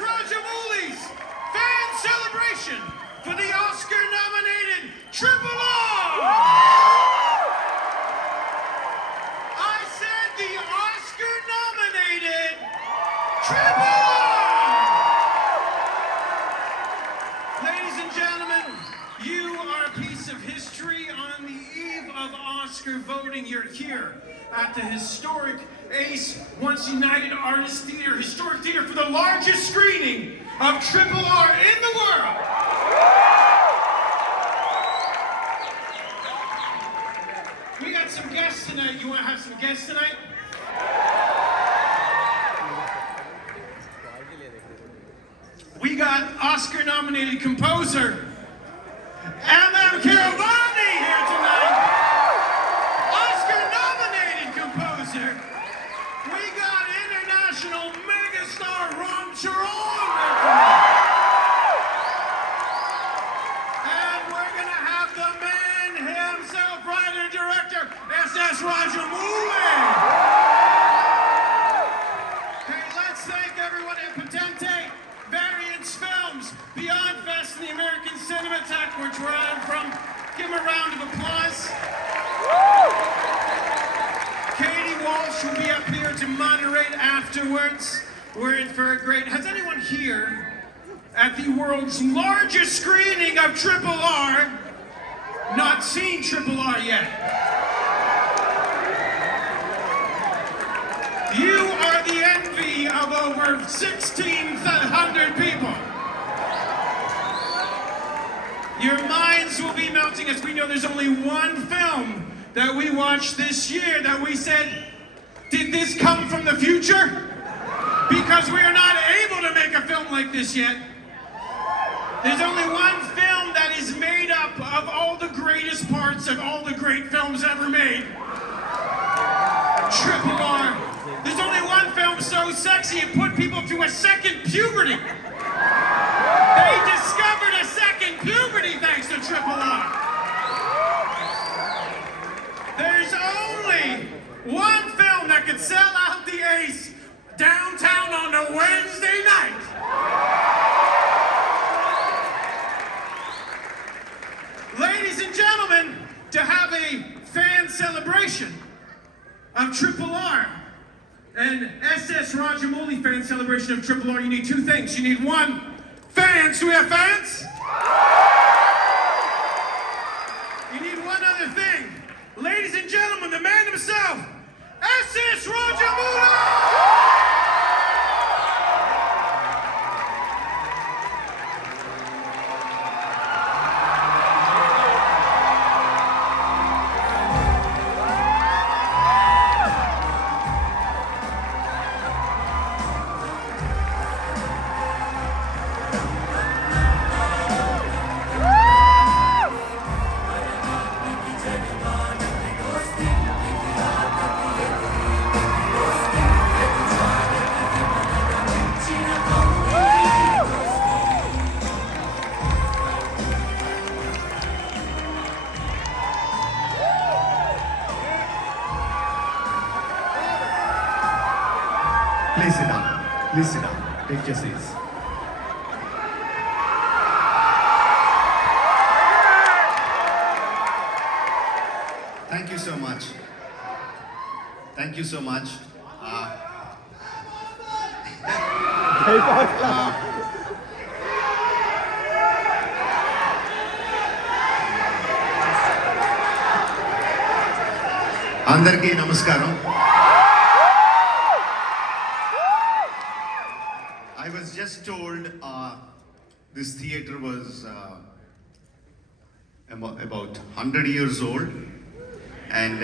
Rajamouli's fan celebration for the Oscar-nominated Triple R! I said the Oscar-nominated Triple R! Ladies and gentlemen, you are a piece of history on the eve of Oscar voting. You're here at the historic Ace Once United Artists Theater, historic theater for the largest screening of Triple R in the world. We got some guests tonight. You want to have some guests tonight? We got Oscar-nominated composer MM Keeravani here tonight. Oscar-nominated composer. We got international megastar Charan here tonight. And we're gonna have the man himself, writer-director, SS Rajamouli. Hey, let's thank everyone at Potente, Variance Films, Beyond Fest, and the American Cinematheque, which where I'm from. Give them a round of applause. Katie Walsh will be up here to moderate afterwards. We're in for a great... Has anyone here at the world's largest screening of Triple R not seen Triple R yet? You are the envy of over 1,600 people. Your minds will be melting as we know there's only one film that we watched this year that we said, did this come from the future? Because we are not able to make a film like this yet. There's only one film that is made up of all the greatest parts of all the great films ever made. Triple R. There's only one film so sexy it put people through a second puberty. They discovered a second puberty thanks to Triple R. There's only one film that could sell out the Ace downtown on a Wednesday night. Ladies and gentlemen, to have a fan celebration of Triple R, an SS Rajamouli fan celebration of Triple R, you need two things. You need one, fans. Do we have fans? You need one other thing. Ladies and gentlemen, the man himself, SS Rajamouli! Please sit down. Please sit down. Take your seats. Thank you so much. Thank you so much. Andarki namaskaram. I was just told this theater was about 100 years old and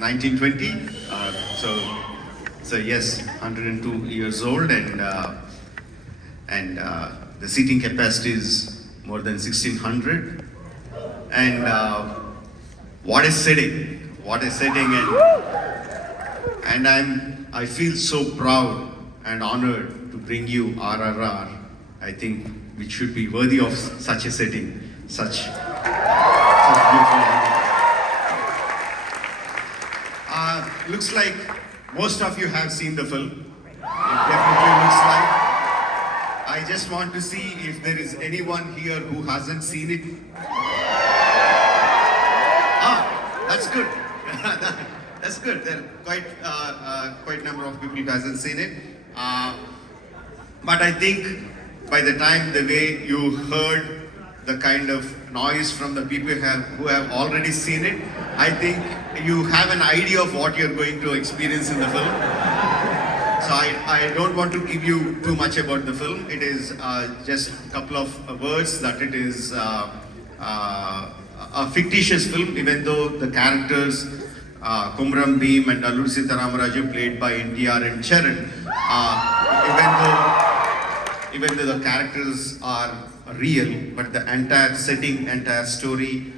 1920. So yes, 102 years old and the seating capacity is more than 1600. And what a setting! What a setting! And I feel so proud and honored to bring you RRR. I think which should be worthy of such a setting, such beautiful. Looks like most of you have seen the film. It definitely looks like. I just want to see if there is anyone here who hasn't seen it. That's good. That's good. There are quite number of people who hasn't seen it. But I think by the time the way you heard the kind of noise from the people who have already seen it, I think you have an idea of what you're going to experience in the film. So I don't want to give you too much about the film. It is just a couple of words that it is a fictitious film, even though the characters Kumram Bheem and Alluri Sitaramaraju played by NTR and Charan, even though the characters are real, but the entire setting, entire story,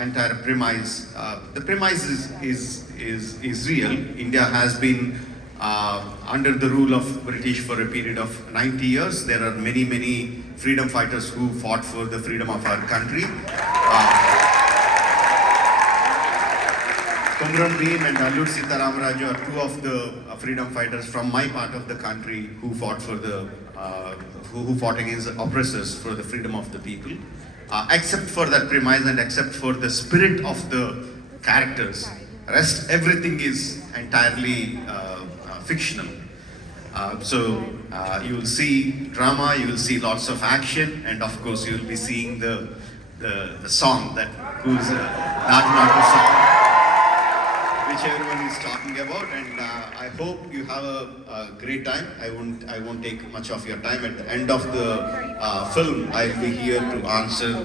entire premise, the premise is real. India has been under the rule of British for a period of 90 years. There are many freedom fighters who fought for the freedom of our country. Kumram Bheem and Alluri Sitaramaraju are two of the freedom fighters from my part of the country who fought for the who fought against the oppressors for the freedom of the people. Except for that premise and except for the spirit of the characters, rest everything is entirely fictional. So you will see drama, you will see lots of action, and of course you will be seeing the song that who's Naatu Naatu song, which everyone is talking about, and I hope you have a great time. I won't take much of your time. At the end of the film, I'll be here to answer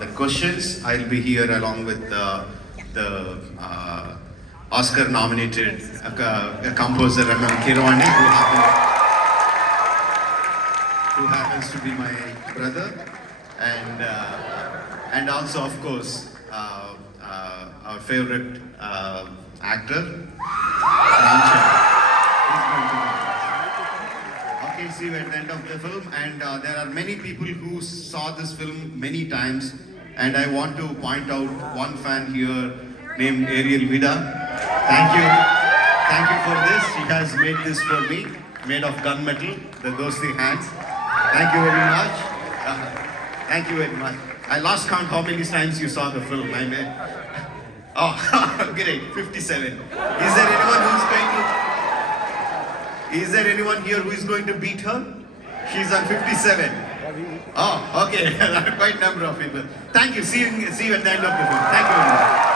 the questions. I'll be here along with the Oscar-nominated composer MM Keeravani, who happens to be my brother, and also of course our favorite actor, okay, see you at the end of the film. And there are many people who saw this film many times, and I want to point out one fan here named Ariel Vida. Thank you for this. She has made this for me, made of gunmetal, the ghostly hands. Thank you very much. Thank you very much. I lost count how many times you saw the film. I mean, oh, great, 57. Is there anyone here who is going to beat her? She's on 57. Oh, okay. There are quite a number of people. Thank you. See you at the end of the film. Thank you very much.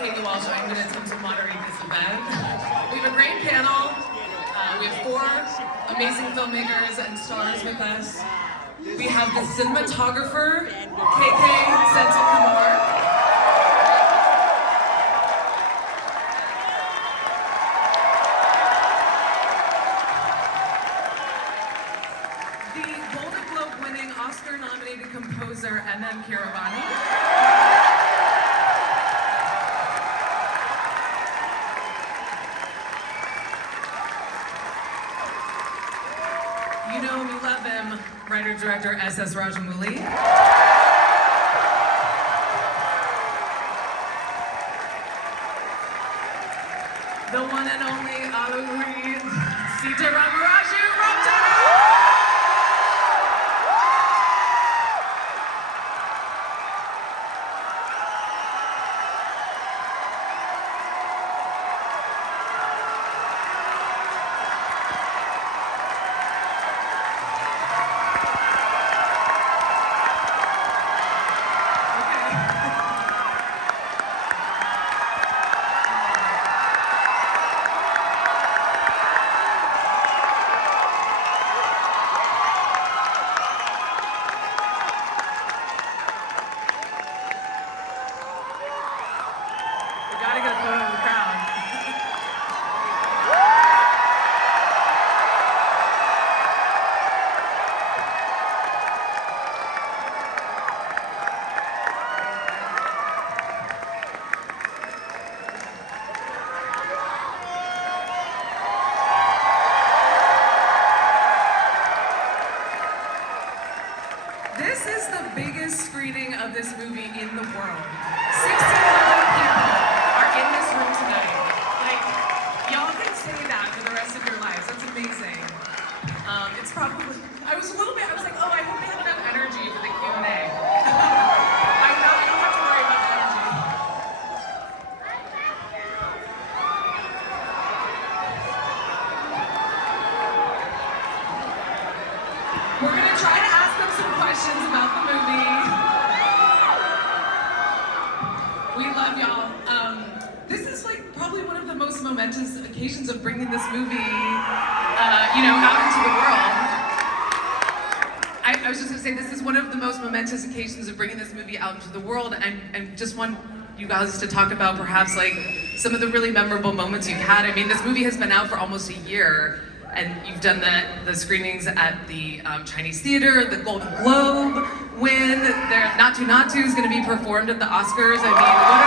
Kaylee Walsh. I'm going to attempt to moderate this event. We have a great panel. We have 4 amazing filmmakers and stars with us. We have the cinematographer, Sentil Kumar. The Golden Globe-winning, Oscar-nominated composer, MM Keeravani. You know him, you love him, writer-director SS Rajamouli. The one and only Aluri Sita Ramaraju Ramtana. Gotta get a photo of the crowd. This is the biggest screening of this movie in the world. 1,600 people are in this room tonight. Like, y'all can say that for the rest of your lives. That's amazing. It's probably, I was like, oh, I hope they have enough energy for the Q&A. I know, I don't have to worry about the energy. We're gonna try to ask them some questions about the movie. We love y'all. This is like probably one of the most momentous occasions of bringing this movie, out into the world. I was just gonna say this is one of the most momentous occasions of bringing this movie out into the world, and just want you guys to talk about perhaps like some of the really memorable moments you've had. I mean, this movie has been out for almost a year. And you've done the screenings at the Chinese Theater, the Golden Globe win. Naatu Naatu is going to be performed at the Oscars. I mean, what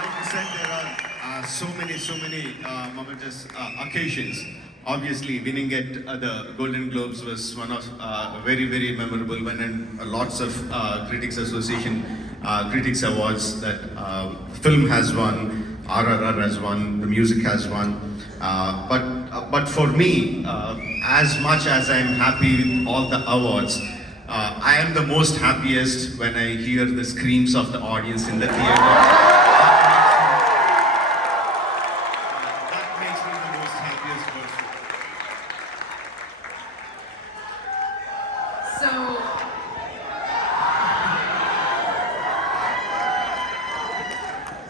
Like you said, there are so many momentous occasions. Obviously, winning at the Golden Globes was one of very memorable one, and lots of Critics Association Critics Awards that film has won. RRR has won, the music has won, but for me, as much as I'm happy with all the awards, I am the most happiest when I hear the screams of the audience in the theater. That makes me the most happiest person. So,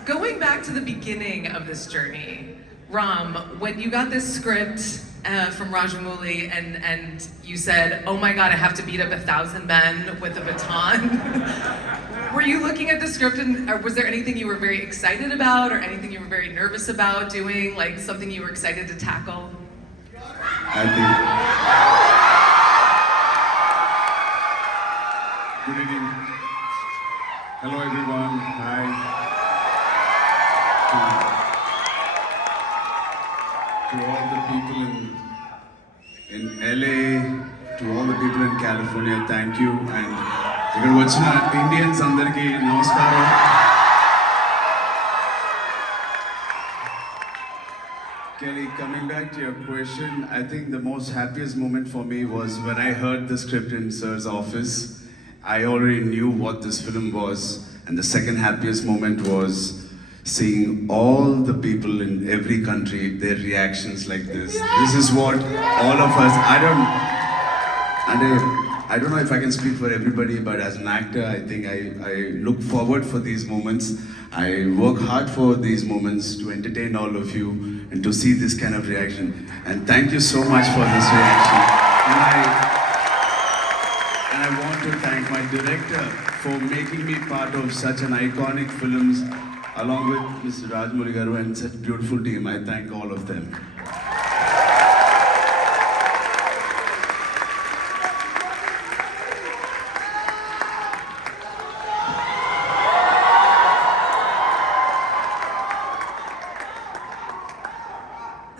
going back to the beginning of this journey, Ram, when you got this script from Rajamouli and you said, oh my God, I have to beat up 1,000 men with a baton, were you looking at the script and was there anything you were very excited about or anything you were very nervous about doing, like something you were excited to tackle? Good evening. Hello everyone. Hi. To all the people in LA, to all the people in California, thank you. And ఇక్కడ వచ్చిన Indians అందరికీ నమస్కారం. Kelly, coming back to your question, I think the most happiest moment for me was when I heard the script in Sir's office. I already knew what this film was, and the second happiest moment was seeing all the people in every country, their reactions like this. This is what all of us, I don't know if I can speak for everybody, but as an actor, I think I look forward for these moments. I work hard for these moments to entertain all of you and to see this kind of reaction. And thank you so much for this reaction. And I want to thank my director for making me part of such an iconic films, along with Mr. Rajamouli garu and such beautiful team. I thank all of them.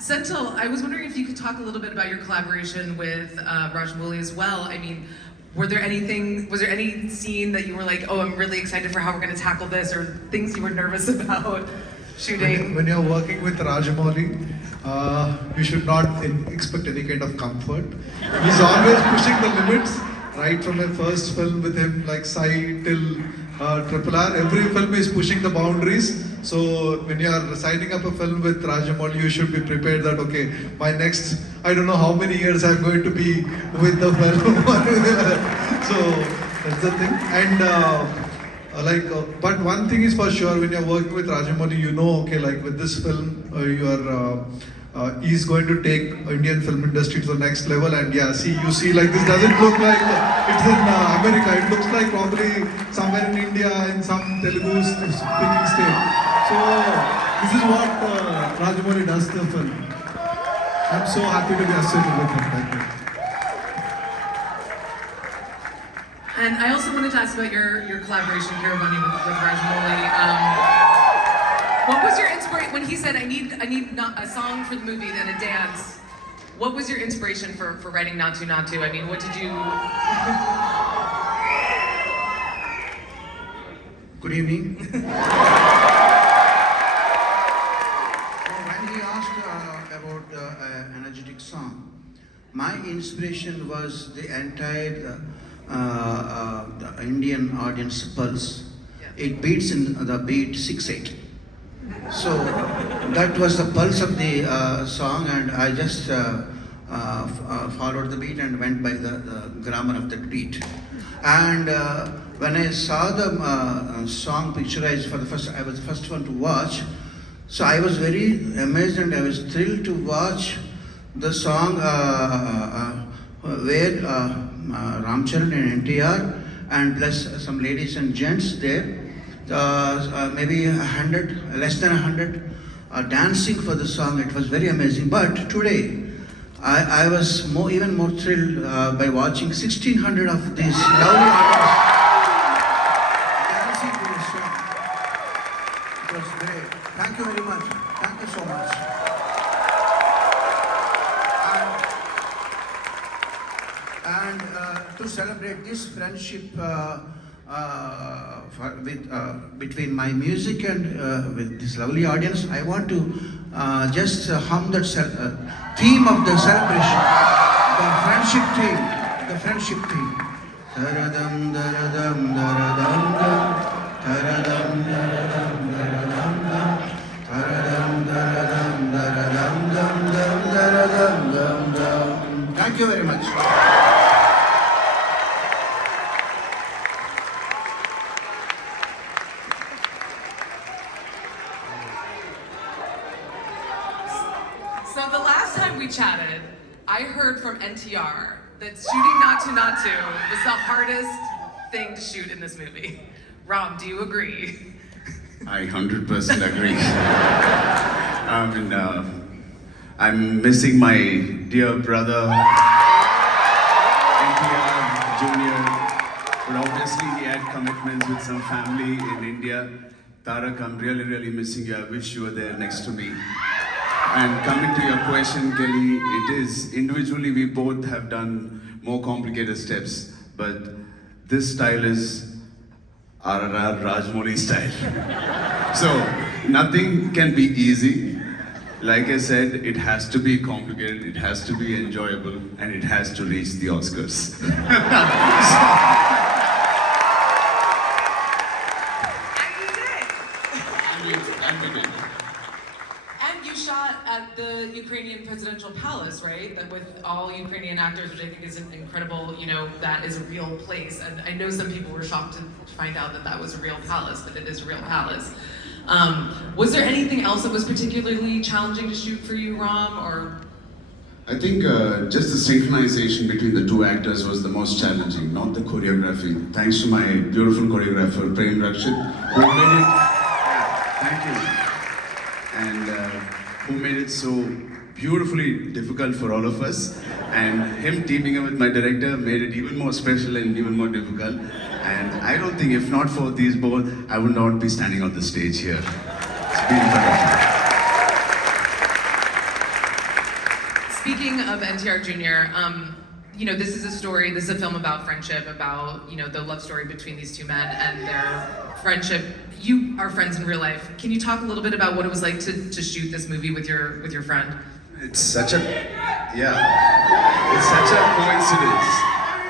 Sentil, I was wondering if you could talk a little bit about your collaboration with Rajamouli as well. I mean, was there any scene that you were like, oh, I'm really excited for how we're going to tackle this, or things you were nervous about shooting? When you're working with Rajamouli, you should not expect any kind of comfort. He's always pushing the limits, right from my first film with him, like Sai till Triple R. Every film is pushing the boundaries. So when you are signing up a film with Rajamouli, you should be prepared that, okay, my next, I don't know how many years I'm going to be with the film. So that's the thing. And but one thing is for sure, when you're working with Rajamouli, you know, okay, like with this film, he's going to take Indian film industry to the next level. And yeah, you see, like this doesn't look like it's in America. It looks like probably somewhere in India, in some Telugu speaking state. So this is what Rajamouli does to the film. I'm so happy to be associated with him. Thank you. And I also wanted to ask about your collaboration, Keeravani, with Rajamouli. What was your inspiration when he said, I need not a song for the movie, then a dance? What was your inspiration for writing Naatu Naatu? I mean, what did you... Good evening. When he asked about the energetic song, my inspiration was the entire the Indian audience pulse. It beats in the beat 6/8. So that was the pulse of the song, and I just followed the beat and went by the grammar of that beat. And when I saw the song picturized for the first, I was the first one to watch. So I was very amazed and I was thrilled to watch the song where Charan and NTR and plus some ladies and gents there, maybe 100, less than 100, dancing for the song. It was very amazing. But today, I was even more thrilled by watching 1,600 of these lovely artists dancing to the song. It was great. Thank you very much. Thank you so much. And to celebrate this friendship between my music and with this lovely audience, I want to just hum that theme of the celebration, the friendship theme, the friendship theme. Taradam, daradam, daradam, dam. Taradam, daradam, daradam, dam. Taradam, daradam, daradam, dam, dam, daradam, dam, dam. Thank you very much. So the last time we chatted, I heard from NTR that shooting Naatu Naatu was the hardest thing to shoot in this movie. Ram, do you agree? I 100% agree. I'm missing my dear brother, NTR Jr. But obviously he had commitments with some family in India. Tarak, I'm really missing you. I wish you were there next to me. And coming to your question, Kelly, it is individually we both have done more complicated steps, but this style is RRR Rajamouli style. So nothing can be easy. Like I said, it has to be complicated, it has to be enjoyable, and it has to reach the Oscars. And you you shot at the Ukrainian presidential palace, right? That with all Ukrainian actors, which I think is incredible, you know, that is a real place. And I know some people were shocked to find out that that was a real palace, but it is a real palace. Was there anything else that was particularly challenging to shoot for you, Ram, or? I think just the synchronization between the two actors was the most challenging, not the choreography. Thanks to my beautiful choreographer, Prem Rakshit, who made it, thank you, and who made it so beautifully difficult for all of us. And him teaming up with my director made it even more special and even more difficult. And I don't think, if not for these both, I would not be standing on the stage here. It's been fantastic. Speaking of NTR Jr., you know, this is a story, this is a film about friendship, about, you know, the love story between these two men and their friendship. You are friends in real life. Can you talk a little bit about what it was like to shoot this movie with your friend? It's such a coincidence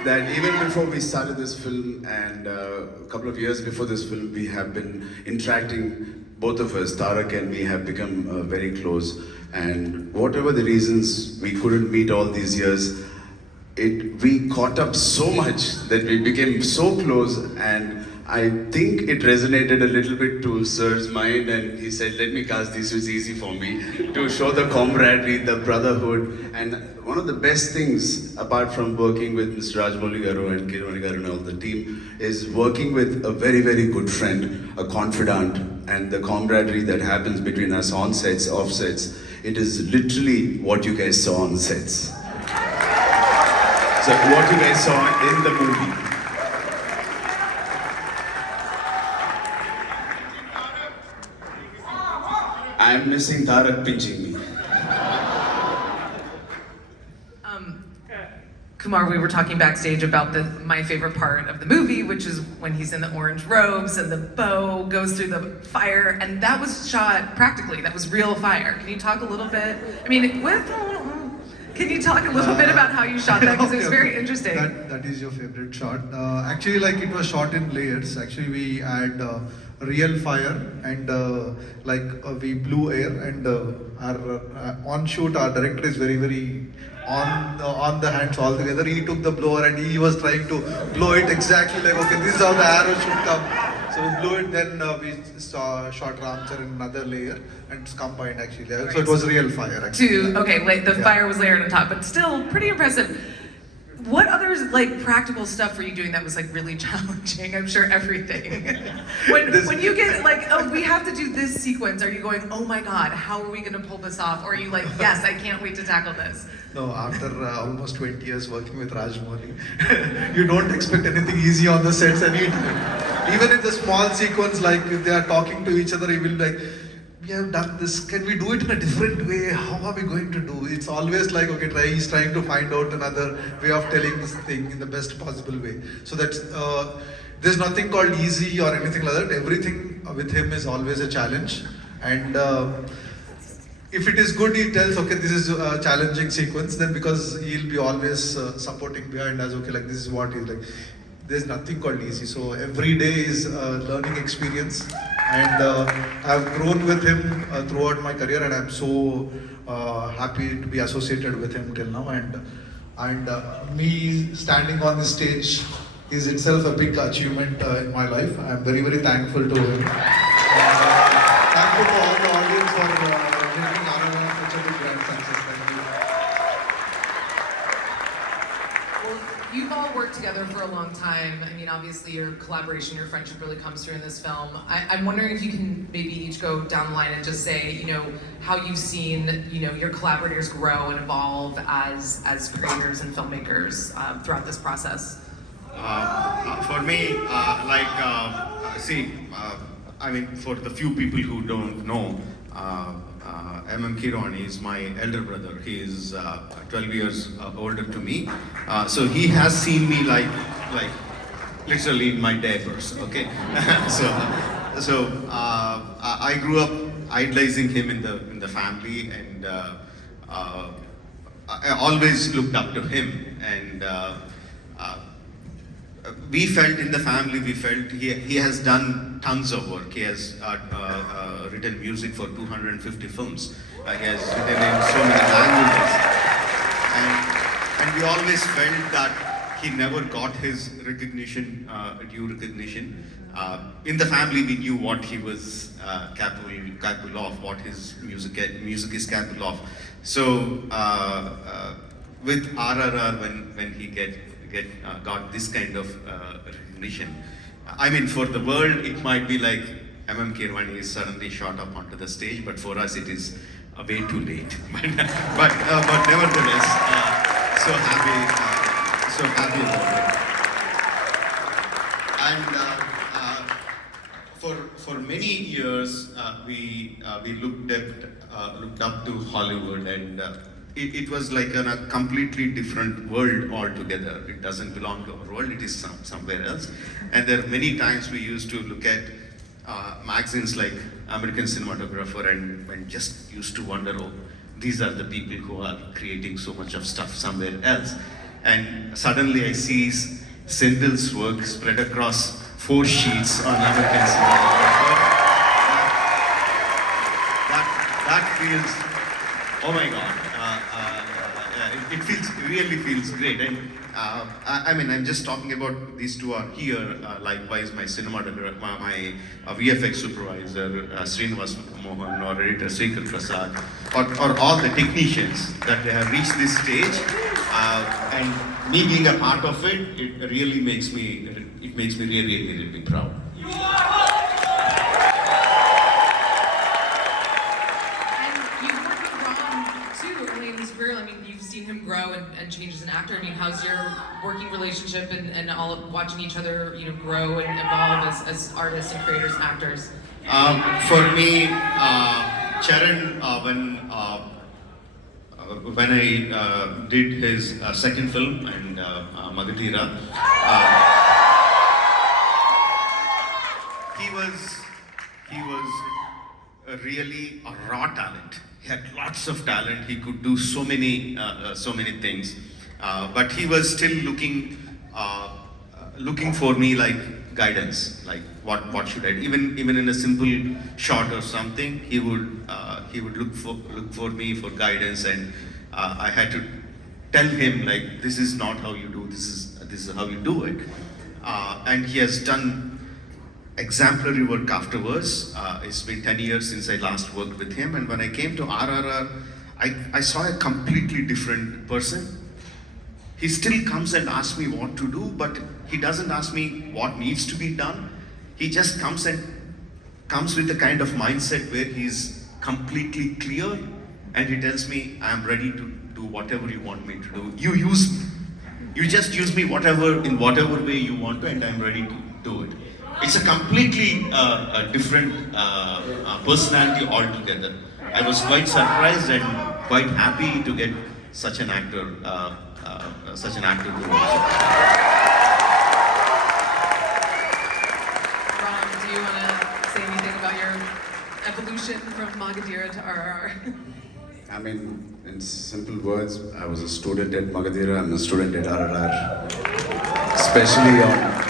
that even before we started this film and a couple of years before this film, we have been interacting. Both of us, Tarak and me, have become very close. And whatever the reasons we couldn't meet all these years, we caught up so much that we became so close, and I think it resonated a little bit to Sir's mind, and he said, let me cast this, was easy for me to show the camaraderie, the brotherhood. And one of the best things, apart from working with Mr. Rajamouli Garu and Keeravani Garu and all the team, is working with a very, very good friend, a confidant, and the camaraderie that happens between us on sets, off sets. It is literally what you guys saw on sets. So what you guys saw in the movie. I'm missing Tarak pinching me. Kumar, we were talking backstage about my favorite part of the movie, which is when he's in the orange robes and the bow goes through the fire, and that was shot practically. That was real fire. Can you talk a little bit? I mean, can you talk a little bit about how you shot that? Because it was very interesting. That is your favorite shot. Actually, like, it was shot in layers. Actually, we had real fire and we blew air, and our on shoot, our director is very, very on the hands all together. He took the blower and he was trying to blow it exactly like, okay, this is how the arrow should come. So we blew it, then we shot Ramchar in another layer and it's combined actually there. So it was real fire actually. The fire was layered on top, but still pretty impressive. What other practical stuff were you doing that was really challenging? I'm sure everything. when you get oh, we have to do this sequence, are you going, oh my God, how are we going to pull this off? Or are you like, yes, I can't wait to tackle this? No, after almost 20 years working with Rajamouli, you don't expect anything easy on the sets anytime. Even in the small sequence, like if they are talking to each other, he will be like, we have done this, can we do it in a different way? How are we going to do? It's always like, okay, he's trying to find out another way of telling this thing in the best possible way. So that's, there's nothing called easy or anything like that. Everything with him is always a challenge. And if it is good, he tells, okay, this is a challenging sequence, then because he'll be always supporting behind us, okay, like this is what he's like. There's nothing called easy. So every day is a learning experience. And I've grown with him throughout my career, and I'm so happy to be associated with him till now. And me standing on the stage is itself a big achievement in my life. I'm very, very thankful to him. Thankful to all the audience for making RRR such a big grand success. Thank you. Well, you've all worked together for a long time. I mean, obviously your collaboration, your friendship really comes through in this film. I'm wondering if you can maybe each go down the line and just say, how you've seen, your collaborators grow and evolve as creators and filmmakers throughout this process. For me, I mean, for the few people who don't know, MM Keeravani is my elder brother. He is 12 years older to me. So he has seen me like literally in my diapers, okay? so I grew up idolizing him in the family, and I always looked up to him. And we felt in the family, we felt he has done tons of work. He has written music for 250 films. He has written in so many languages. And we always felt that he never got his recognition, due recognition. In the family, we knew what he was capable of, what his music is capable of. So with RRR, when he got this kind of recognition, I mean, for the world, it might be like MM Keeravani is suddenly shot up onto the stage, but for us, it is way too late. but nevertheless, so happy about it. And for many years, we looked up to Hollywood, and it was like a completely different world altogether. It doesn't belong to our world, it is somewhere else. And there are many times we used to look at magazines like American Cinematographer and just used to wonder, oh, these are the people who are creating so much of stuff somewhere else. And suddenly I see Sentil's work spread across 4 sheets on American Cinematographer. That feels, oh my God. It really feels great. And I mean, I'm just talking about these two are here. Likewise, my cinematographer, my VFX supervisor, Srinivas Mohan, or editor Srikhar Prasad, or all the technicians that they have reached this stage. And me being a part of it, it really makes me really proud. Him grow and change as an actor. I mean, how's your working relationship and all of watching each other, you know, grow and evolve as artists and creators and actors? For me, Charan, when I did his second film and Magadhira, he was really a raw talent. He had lots of talent. He could do so many things, but he was still looking for me like guidance, like what should I do? Even in a simple shot or something, he would look for me for guidance, and I had to tell him like, this is not how you do. This is how you do it, and he has done exemplary work afterwards. It's been 10 years since I last worked with him, and when I came to RRR, I saw a completely different person. He still comes and asks me what to do, but he doesn't ask me what needs to be done. He just comes with a kind of mindset where he's completely clear, and he tells me, I'm ready to do whatever you want me to do. You just use me in whatever way you want to, and I'm ready to do it. It's a completely different personality altogether. I was quite surprised and quite happy to get such an actor to work. Ram, do you want to say anything about your evolution from Magadhira to RRR? I mean, in simple words, I was a student at Magadhira, I'm a student at RRR. Especially on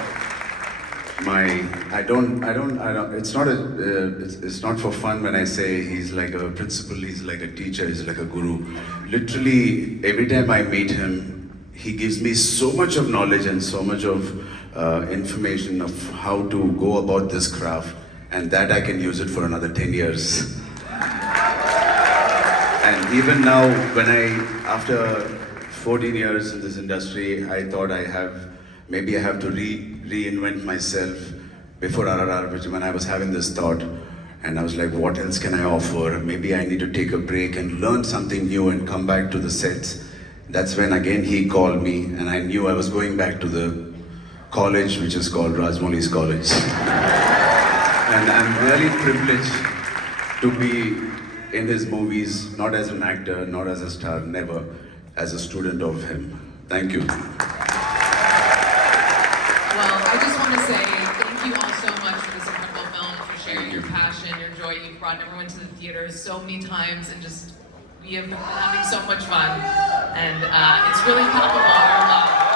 it's not for fun when I say he's like a principal, he's like a teacher, he's like a guru. Literally, every time I meet him, he gives me so much of knowledge and so much of information of how to go about this craft, and that I can use it for another 10 years. And even now, after 14 years in this industry, I thought maybe I have to reinvent myself before RRR, which when I was having this thought, and I was like, what else can I offer? Maybe I need to take a break and learn something new and come back to the sets. That's when again he called me, and I knew I was going back to the college, which is called Rajamouli's College. And I'm really privileged to be in his movies, not as an actor, not as a star, never, as a student of him. Thank you. Well, I just want to say thank you all so much for this incredible film, for sharing your passion, your joy. You've brought everyone to the theaters so many times, and just we have been having so much fun. And it's really palpable, our love.